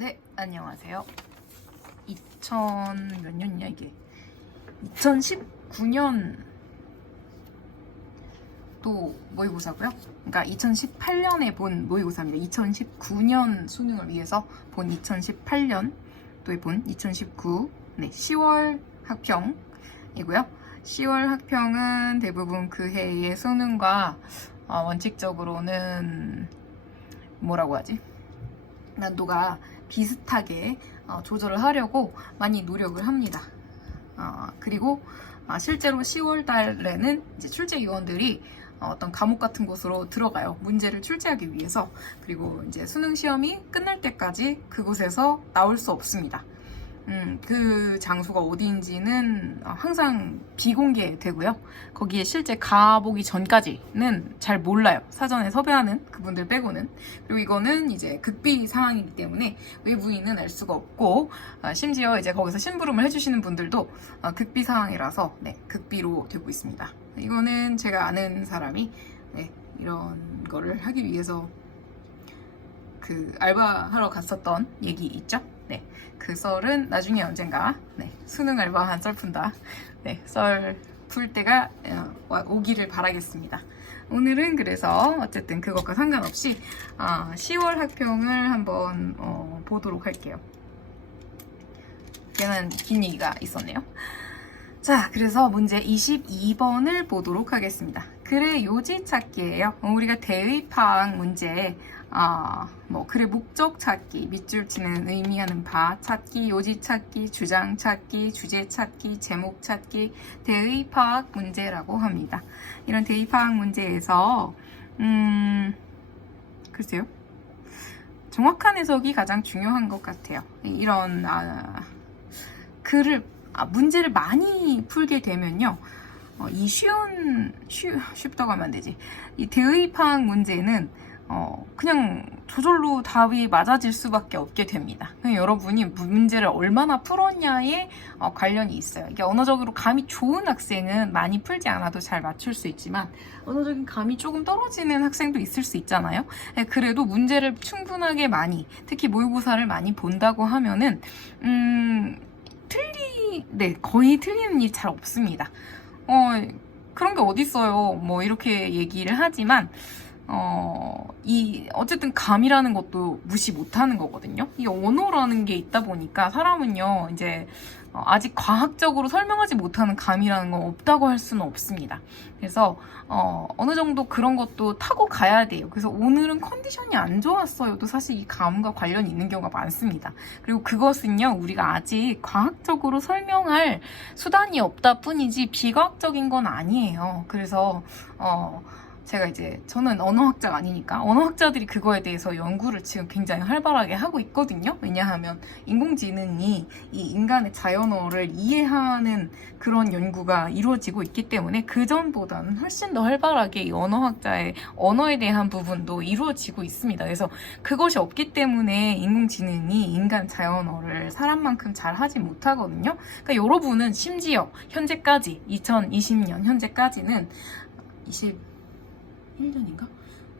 네, 안녕하세요. 몇 년이냐 이게? 2019년 또 모의고사고요. 그러니까 2018년에 본 모의고사입니다. 2019년 수능을 위해서 본 2018년 또에 본 2019 10월 학평이고요. 10월 학평은 대부분 그 해의 수능과 원칙적으로는 뭐라고 하지? 난도가 비슷하게 조절을 하려고 많이 노력을 합니다. 그리고 실제로 10월 달에는 이제 출제 요원들이 어떤 과목 같은 곳으로 들어가요. 문제를 출제하기 위해서. 그리고 이제 수능 시험이 끝날 때까지 그곳에서 나올 수 없습니다. 그 장소가 어디인지는 항상 비공개되고요. 거기에 실제 가보기 전까지는 잘 몰라요. 사전에 섭외하는 그분들 빼고는. 그리고 이거는 이제 극비 상황이기 때문에 외부인은 알 수가 없고, 심지어 이제 거기서 심부름을 해주시는 분들도 극비 상황이라서 극비로 되고 있습니다. 이거는 제가 아는 사람이 이런 거를 하기 위해서 그 알바하러 갔었던 얘기 있죠? 그 썰은 나중에 언젠가 수능 알바한 썰 푼다. 썰 풀 때가 오기를 바라겠습니다. 오늘은 그래서 어쨌든 그것과 상관없이 10월 학평을 한번 보도록 할게요. 꽤나 긴 얘기가 있었네요. 자, 그래서 문제 22번을 보도록 하겠습니다. 글의 요지 찾기예요. 우리가 대의파악 문제 글의 목적 찾기, 밑줄 치는 의미하는 바 찾기, 요지 찾기, 주장 찾기, 주제 찾기, 제목 찾기, 대의 파악 문제라고 합니다. 이런 대의 파악 문제에서 글쎄요. 정확한 해석이 가장 중요한 것 같아요. 이런 문제를 많이 풀게 되면요. 쉽다고 하면 안 되지. 이 대의 파악 문제는 그냥 저절로 답이 맞아질 수밖에 없게 됩니다. 여러분이 문제를 얼마나 풀었냐에 관련이 있어요. 이게 언어적으로 감이 좋은 학생은 많이 풀지 않아도 잘 맞출 수 있지만 언어적인 감이 조금 떨어지는 학생도 있을 수 있잖아요. 그래도 문제를 충분하게 많이, 특히 모의고사를 많이 본다고 하면은 거의 틀리는 일이 잘 없습니다. 그런 게 어딨어요. 뭐 이렇게 얘기를 하지만 어쨌든 감이라는 것도 무시 못하는 거거든요. 이 언어라는 게 있다 보니까 사람은요, 이제 아직 과학적으로 설명하지 못하는 감이라는 건 없다고 할 수는 없습니다. 그래서 어느 정도 그런 것도 타고 가야 돼요. 그래서 오늘은 컨디션이 안 좋았어요도 사실 이 감과 관련이 있는 경우가 많습니다. 그리고 그것은요, 우리가 아직 과학적으로 설명할 수단이 없다 뿐이지 비과학적인 건 아니에요. 그래서 저는 언어학자가 아니니까 언어학자들이 그거에 대해서 연구를 지금 굉장히 활발하게 하고 있거든요. 왜냐하면 인공지능이 이 인간의 자연어를 이해하는 그런 연구가 이루어지고 있기 때문에 그전보다는 훨씬 더 활발하게 이 언어학자의 언어에 대한 부분도 이루어지고 있습니다. 그래서 그것이 없기 때문에 인공지능이 인간 자연어를 사람만큼 잘 하지 못하거든요. 그러니까 여러분은 심지어 현재까지 2020년 현재까지는 1년인가?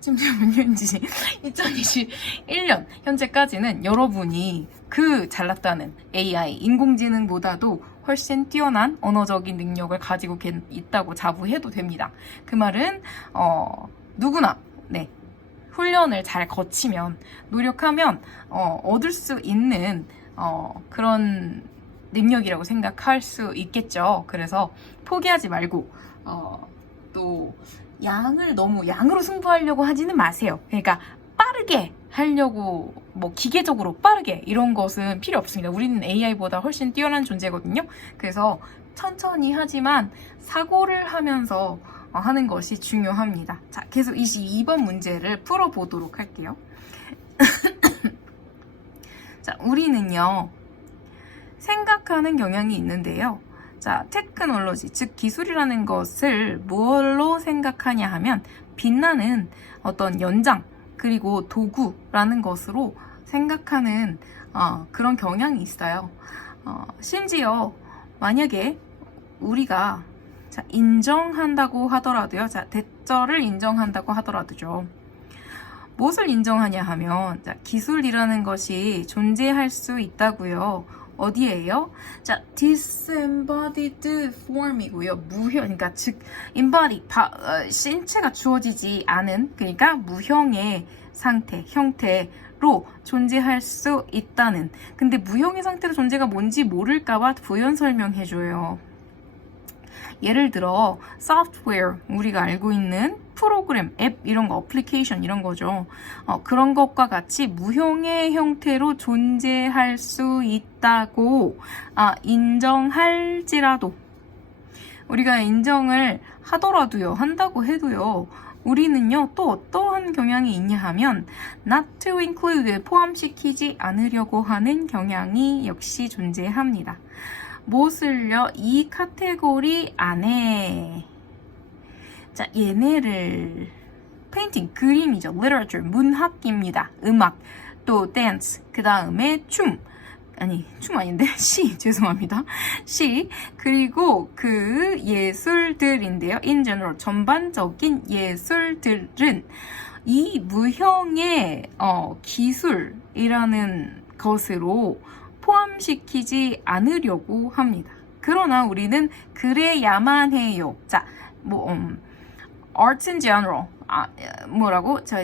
지금 몇 년인지 2021년 현재까지는 여러분이 그 잘났다는 AI, 인공지능보다도 훨씬 뛰어난 언어적인 능력을 가지고 있다고 자부해도 됩니다. 그 말은 누구나 훈련을 잘 거치면, 노력하면 얻을 수 있는 그런 능력이라고 생각할 수 있겠죠. 그래서 포기하지 말고 또 양으로 승부하려고 하지는 마세요. 그러니까 빠르게 하려고 기계적으로 빠르게 이런 것은 필요 없습니다. 우리는 AI보다 훨씬 뛰어난 존재거든요. 그래서 천천히 하지만 사고를 하면서 하는 것이 중요합니다. 자, 계속 22번 문제를 풀어보도록 할게요. 자, 우리는요, 생각하는 경향이 있는데요. 자, 테크놀로지, 즉 기술이라는 것을 무엇로 생각하냐 하면 빛나는 어떤 연장, 그리고 도구라는 것으로 생각하는 그런 경향이 있어요. 심지어 만약에 우리가 인정한다고 하더라도요. 자, 대절을 인정한다고 하더라도죠. 무엇을 인정하냐 하면 자, 기술이라는 것이 존재할 수 있다고요. 어디에요? 자, disembodied form이고요. 무형, 그러니까 즉 embody, 신체가 주어지지 않은, 그러니까 무형의 상태, 형태로 존재할 수 있다는. 근데 무형의 상태로 존재가 뭔지 모를까봐 부연 설명해줘요. 예를 들어 software, 우리가 알고 있는 프로그램, 앱 이런 거, 어플리케이션 이런 거죠. 그런 것과 같이 무형의 형태로 존재할 수 있다고 인정할지라도, 우리가 인정을 하더라도요, 한다고 해도요, 우리는요 또 어떠한 경향이 있냐 하면 not to include, 포함시키지 않으려고 하는 경향이 역시 존재합니다. 무엇을요? 이 카테고리 안에, 자, 얘네를 페인팅, 그림이죠. literature, 문학입니다. 음악, 또 dance, 그 다음에 춤 아닌데 시, 죄송합니다. 시, 그리고 그 예술들인데요. in general, 전반적인 예술들은 이 무형의 기술이라는 것으로 포함시키지 않으려고 합니다. 그러나 우리는 그래야만 해요. 자, arts in general,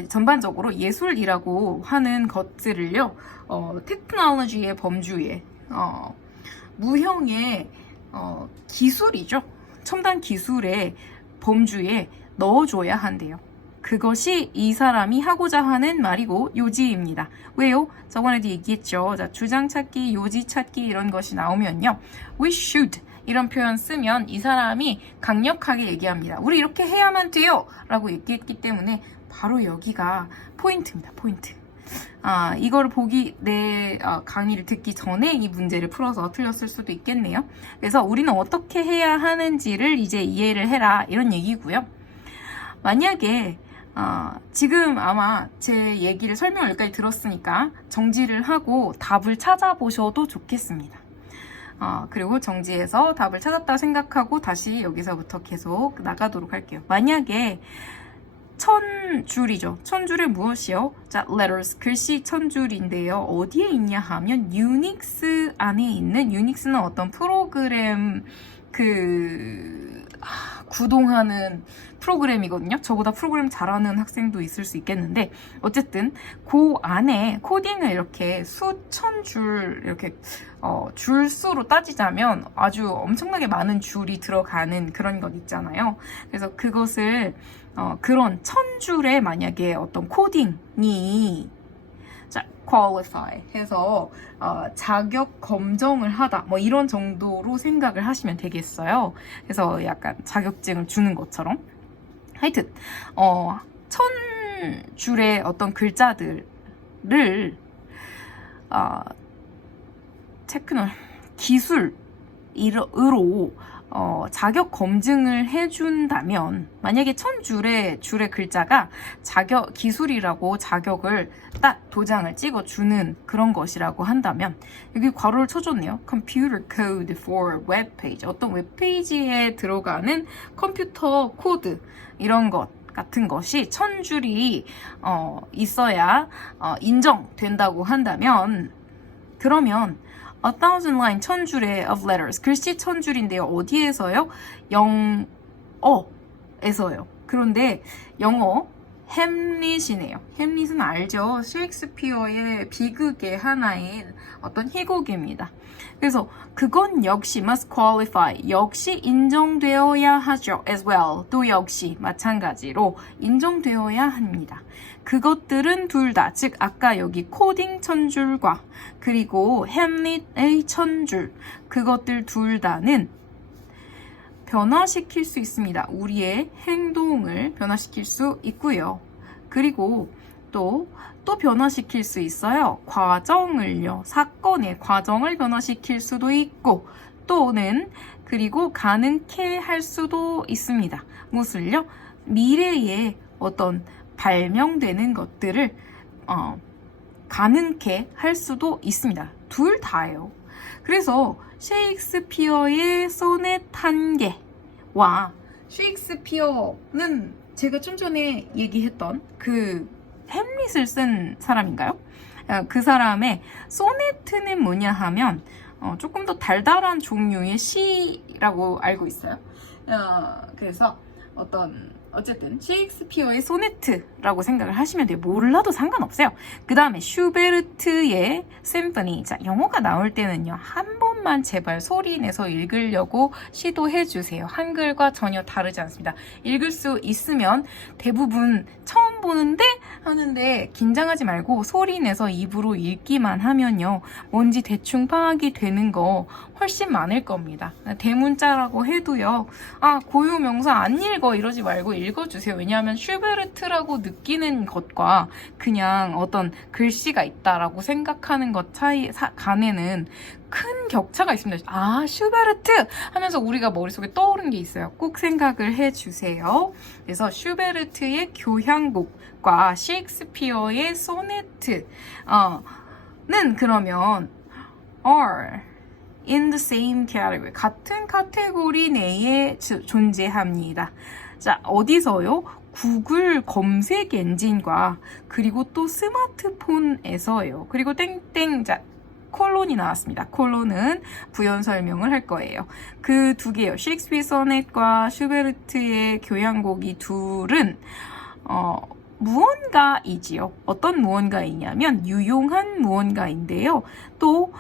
전반적으로 예술이라고 하는 것들을요, 테크놀로지의 범주에, 무형의 기술이죠. 첨단 기술의 범주에 넣어줘야 한대요. 그것이 이 사람이 하고자 하는 말이고 요지입니다. 왜요? 저번에도 얘기했죠. 자, 주장 찾기, 요지 찾기 이런 것이 나오면요. We should 이런 표현 쓰면 이 사람이 강력하게 얘기합니다. 우리 이렇게 해야만 돼요! 라고 얘기했기 때문에 바로 여기가 포인트입니다. 포인트. 이걸 내 강의를 듣기 전에 이 문제를 풀어서 틀렸을 수도 있겠네요. 그래서 우리는 어떻게 해야 하는지를 이제 이해를 해라 이런 얘기고요. 만약에 지금 아마 제 얘기를 설명을 여기까지 들었으니까 정지를 하고 답을 찾아보셔도 좋겠습니다. 그리고 정지해서 답을 찾았다고 생각하고 다시 여기서부터 계속 나가도록 할게요. 만약에 1000줄이죠. 1000줄에 무엇이요? 자, letters, 글씨 1000줄인데요. 어디에 있냐 하면 유닉스 안에 있는, 유닉스는 어떤 프로그램 구동하는 프로그램이거든요. 저보다 프로그램 잘하는 학생도 있을 수 있겠는데 어쨌든 그 안에 코딩을 이렇게 수천 줄, 이렇게 줄수로 따지자면 아주 엄청나게 많은 줄이 들어가는 그런 것 있잖아요. 그래서 그것을 그런 1000줄에 만약에 어떤 코딩이 qualify 해서 자격 검정을 하다 뭐 이런 정도로 생각을 하시면 되겠어요. 그래서 약간 자격증을 주는 것처럼. 하여튼 1000줄의 어떤 글자들을 테크놀 기술으로 자격 검증을 해준다면, 만약에 1000줄의 글자가 기술이라고 자격을 딱 도장을 찍어주는 그런 것이라고 한다면, 여기 괄호를 쳐줬네요. Computer code for web page. 어떤 웹페이지에 들어가는 컴퓨터 코드, 이런 것 같은 것이 1000줄이 있어야 인정된다고 한다면, 그러면 A thousand line, 1000줄의 of letters, 글씨 1000줄인데요. 어디에서요? 영어에서요. 그런데 영어 햄릿이네요. 햄릿은 알죠? 셰익스피어의 비극의 하나인 어떤 희곡입니다. 그래서 그건 역시 must qualify, 역시 인정되어야 하죠. as well, 또 역시 마찬가지로 인정되어야 합니다. 그것들은 둘 다, 즉 아까 여기 코딩 1000줄과 그리고 햄릿의 1000줄, 그것들 둘 다는 변화시킬 수 있습니다. 우리의 행동을 변화시킬 수 있고요. 그리고 또 변화시킬 수 있어요. 과정을요. 사건의 과정을 변화시킬 수도 있고, 또는 그리고 가능케 할 수도 있습니다. 무엇을요? 미래에 어떤 발명되는 것들을 가능케 할 수도 있습니다. 둘 다예요. 그래서 셰익스피어의 소넷 한 개와 셰익스피어는 제가 좀 전에 얘기했던 그 햄릿을 쓴 사람인가요? 그 사람의 소네트는 뭐냐 하면 조금 더 달달한 종류의 시라고 알고 있어요. 그래서 어쨌든 셰익스피어의 소네트라고 생각을 하시면 돼요. 몰라도 상관없어요. 그 다음에 슈베르트의 심포니. 자, 영어가 나올 때는요, 한 번만 제발 소리 내서 읽으려고 시도해 주세요. 한글과 전혀 다르지 않습니다. 읽을 수 있으면 대부분 처음 보는데 하는데 긴장하지 말고 소리 내서 입으로 읽기만 하면요, 뭔지 대충 파악이 되는 거 훨씬 많을 겁니다. 대문자라고 해도요, 고유명사 안 읽어 이러지 말고 읽어주세요. 왜냐하면 슈베르트라고 느끼는 것과 그냥 어떤 글씨가 있다라고 생각하는 것 간에는 큰 격차가 있습니다. 슈베르트 하면서 우리가 머릿속에 떠오르는 게 있어요. 꼭 생각을 해주세요. 그래서 슈베르트의 교향곡과 셰익스피어의 소네트는 그러면 are in the same category, 같은 카테고리 내에 존재합니다. 자, 어디서요? 구글 검색 엔진과 그리고 또 스마트폰에서요. 그리고 땡땡, 자, 콜론이 나왔습니다. 콜론은 부연 설명을 할 거예요. 그 두 개요. 셰익스피어 소넷과 슈베르트의 교향곡 이 둘은 무언가이지요. 어떤 무언가이냐면 유용한 무언가인데요. 또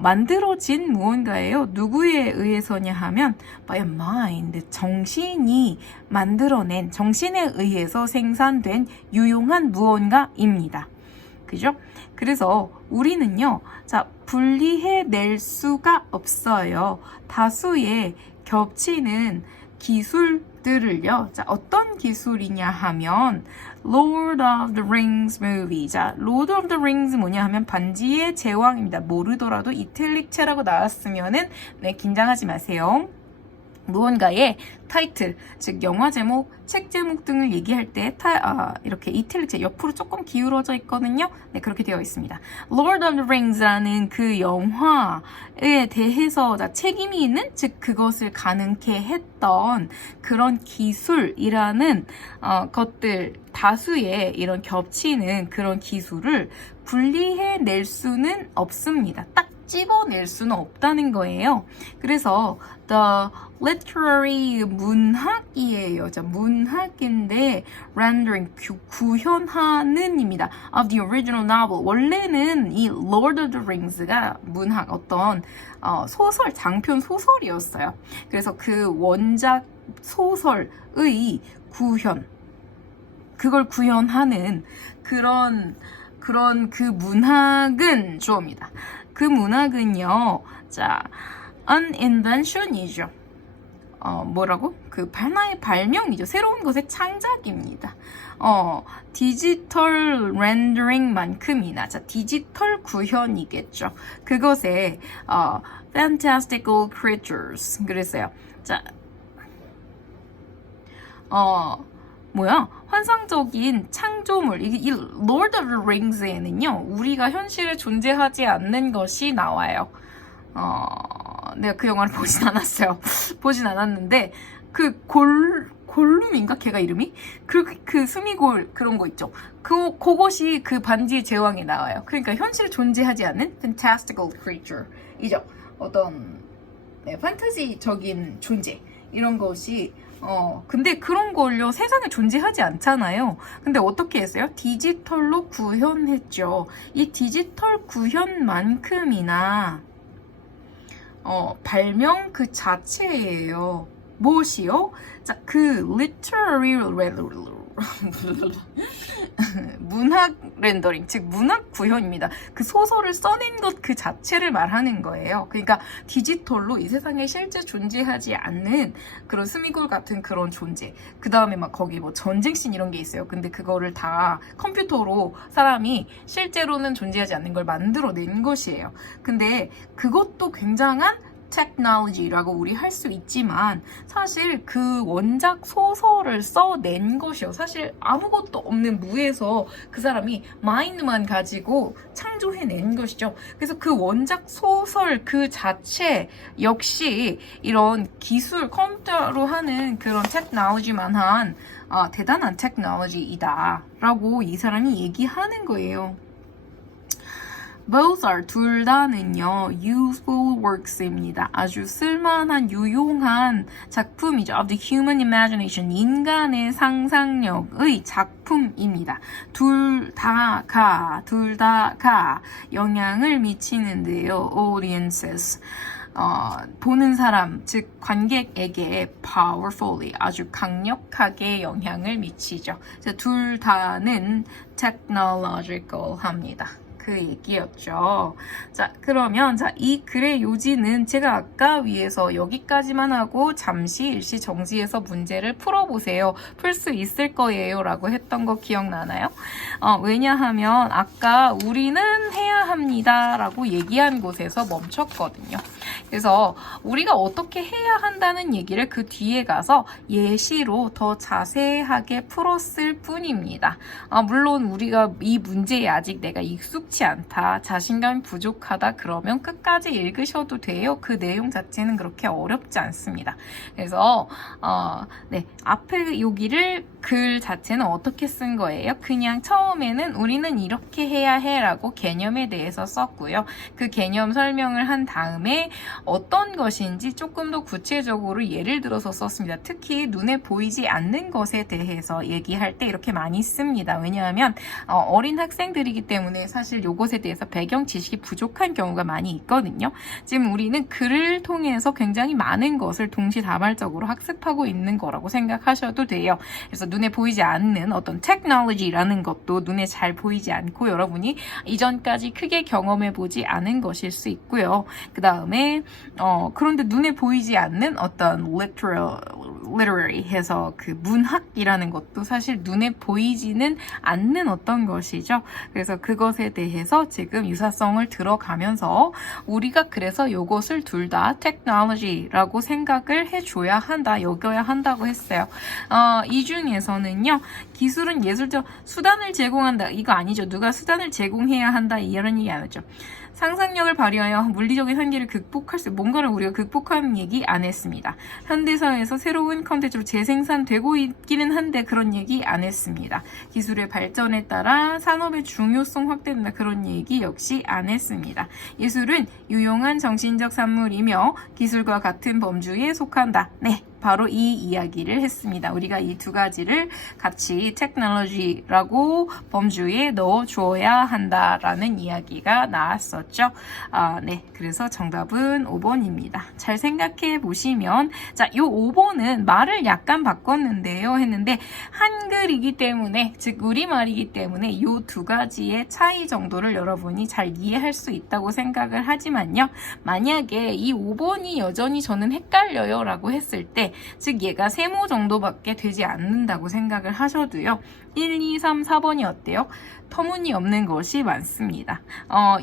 만들어진 무언가예요. 누구에 의해서냐 하면 by a mind, 정신이 만들어낸, 정신에 의해서 생산된 유용한 무언가입니다. 그죠? 그래서 우리는요, 자, 분리해낼 수가 없어요. 다수의 겹치는 기술들을요. 자, 어떤 기술이냐 하면 Lord of the Rings movie. 자, Lord of the Rings 뭐냐 하면 반지의 제왕입니다. 모르더라도 이탈릭체라고 나왔으면은 긴장하지 마세요. 무언가의 타이틀, 즉 영화 제목, 책 제목 등을 얘기할 때 이렇게 이탈릭체 옆으로 조금 기울어져 있거든요. 네, 그렇게 되어 있습니다. Lord of the Rings라는 그 영화에 대해서 책임이 있는, 즉 그것을 가능케 했던 그런 기술이라는 것들, 다수의 이런 겹치는 그런 기술을 분리해낼 수는 없습니다. 딱 집어낼 수는 없다는 거예요. 그래서 the literary 문학이에요. 자, 문학인데 rendering 구현하는입니다. of the original novel. 원래는 이 Lord of the Rings가 문학 어떤 소설, 장편 소설이었어요. 그래서 그 원작 소설의 구현, 그걸 구현하는 그런 그 문학은 주어입니다. 그 문학은요, 자, an invention이죠. 뭐라고? 그 하나의 발명이죠. 새로운 것의 창작입니다. 디지털 렌더링만큼이나, 자, 디지털 구현이겠죠. 그것에 fantastical creatures 그랬어요. 자, 환상적인 창조물. 이 Lord of the Rings에는요, 우리가 현실에 존재하지 않는 것이 나와요. 내가 그 영화를 보진 않았어요. 보진 않았는데, 골룸인가? 걔가 이름이? 그 스미골 그런 거 있죠. 그것이 그 반지의 제왕에 나와요. 그러니까 현실에 존재하지 않는 fantastical creature 이죠. 어떤 판타지적인 존재. 이런 것이 근데 그런 걸요, 세상에 존재하지 않잖아요. 근데 어떻게 했어요? 디지털로 구현했죠. 이 디지털 구현만큼이나 발명 그 자체예요. 무엇이요? 자, 그 literary 문학 렌더링, 즉 문학 구현입니다. 그 소설을 써낸 것 그 자체를 말하는 거예요. 그러니까 디지털로 이 세상에 실제 존재하지 않는 그런 스미골 같은 그런 존재. 그 다음에 막 거기 뭐 전쟁씬 이런 게 있어요. 근데 그거를 다 컴퓨터로 사람이 실제로는 존재하지 않는 걸 만들어낸 것이에요. 근데 그것도 굉장한 technology라고 우리 할 수 있지만 사실 그 원작 소설을 써낸 것이요. 사실 아무것도 없는 무에서 그 사람이 마인드만 가지고 창조해낸 것이죠. 그래서 그 원작 소설 그 자체 역시 이런 기술, 컴퓨터로 하는 그런 technology만한 대단한 테크놀로지이다 라고 이 사람이 얘기하는 거예요. Both are 둘 다는요 useful works입니다. 아주 쓸만한 유용한 작품이죠. Of the human imagination, 인간의 상상력의 작품입니다. 둘 다가 영향을 미치는데요. Audiences. 보는 사람, 즉 관객에게 powerfully, 아주 강력하게 영향을 미치죠. 둘 다는 technological 합니다. 그 얘기였죠. 자, 그러면 이 글의 요지는 제가 아까 위에서 여기까지만 하고 잠시 일시 정지해서 문제를 풀어보세요. 풀 수 있을 거예요 라고 했던 거 기억나나요? 왜냐하면 아까 우리는 해야 합니다 라고 얘기한 곳에서 멈췄거든요. 그래서 우리가 어떻게 해야 한다는 얘기를 그 뒤에 가서 예시로 더 자세하게 풀었을 뿐입니다. 물론 우리가 이 문제에 아직 내가 익숙치 않다, 자신감이 부족하다 그러면 끝까지 읽으셔도 돼요. 그 내용 자체는 그렇게 어렵지 않습니다. 그래서 앞에 여기를 글 자체는 어떻게 쓴 거예요? 그냥 처음에는 우리는 이렇게 해야 해 라고 개념에 대해서 썼고요. 그 개념 설명을 한 다음에 어떤 것인지 조금 더 구체적으로 예를 들어서 썼습니다. 특히 눈에 보이지 않는 것에 대해서 얘기할 때 이렇게 많이 씁니다. 왜냐하면 어린 학생들이기 때문에 사실 이것에 대해서 배경 지식이 부족한 경우가 많이 있거든요. 지금 우리는 글을 통해서 굉장히 많은 것을 동시다발적으로 학습하고 있는 거라고 생각하셔도 돼요. 그래서 눈에 보이지 않는 어떤 테크놀로지라는 것도 눈에 잘 보이지 않고 여러분이 이전까지 크게 경험해보지 않은 것일 수 있고요. 그 다음에 그런데 눈에 보이지 않는 어떤 literary 해서 그 문학이라는 것도 사실 눈에 보이지는 않는 어떤 것이죠. 그래서 그것에 대해서 지금 유사성을 들어가면서 우리가 그래서 이것을 둘 다 technology라고 생각을 해줘야 한다, 여겨야 한다고 했어요. 이 중에서는요, 기술은 예술적 수단을 제공한다. 이거 아니죠. 누가 수단을 제공해야 한다. 이런 얘기 안 하죠. 상상력을 발휘하여 물리적인 한계를 극복할 수, 뭔가를 우리가 극복하는 얘기 안 했습니다. 현대사회에서 새로운 컨텐츠로 재생산되고 있기는 한데 그런 얘기 안 했습니다. 기술의 발전에 따라 산업의 중요성 확대된다. 그런 얘기 역시 안 했습니다. 예술은 유용한 정신적 산물이며 기술과 같은 범주에 속한다. 네. 바로 이 이야기를 했습니다. 우리가 이 두 가지를 같이 테크놀로지라고 범주에 넣어줘야 한다라는 이야기가 나왔었죠. 네, 그래서 정답은 5번입니다. 잘 생각해 보시면 이 5번은 말을 약간 바꿨는데요 했는데 한글이기 때문에, 즉 우리말이기 때문에 이 두 가지의 차이 정도를 여러분이 잘 이해할 수 있다고 생각을 하지만요. 만약에 이 5번이 여전히 저는 헷갈려요 라고 했을 때, 즉 얘가 세모 정도밖에 되지 않는다고 생각을 하셔도요. 1, 2, 3, 4번이 어때요? 터무니없는 것이 많습니다.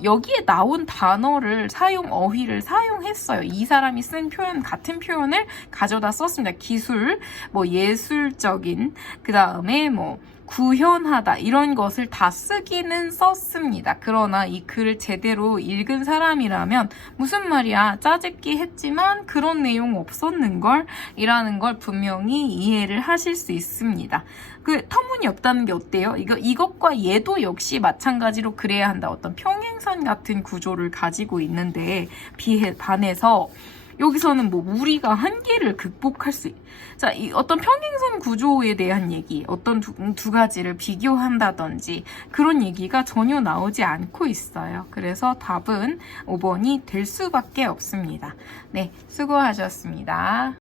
여기에 나온 단어를 어휘를 사용했어요. 이 사람이 쓴 표현, 같은 표현을 가져다 썼습니다. 기술, 예술적인, 그 다음에 구현하다 이런 것을 다 쓰기는 썼습니다. 그러나 이 글을 제대로 읽은 사람이라면 무슨 말이야, 짜집기 했지만 그런 내용 없었는걸 이라는 걸 분명히 이해를 하실 수 있습니다. 그 터무니없다는 게 어때요? 이것과 얘도 역시 마찬가지로 그래야 한다. 어떤 평행선 같은 구조를 가지고 있는데 반해서 여기서는 우리가 한계를 극복할 수 이 어떤 평행선 구조에 대한 얘기, 어떤 두 가지를 비교한다든지 그런 얘기가 전혀 나오지 않고 있어요. 그래서 답은 5번이 될 수밖에 없습니다. 네, 수고하셨습니다.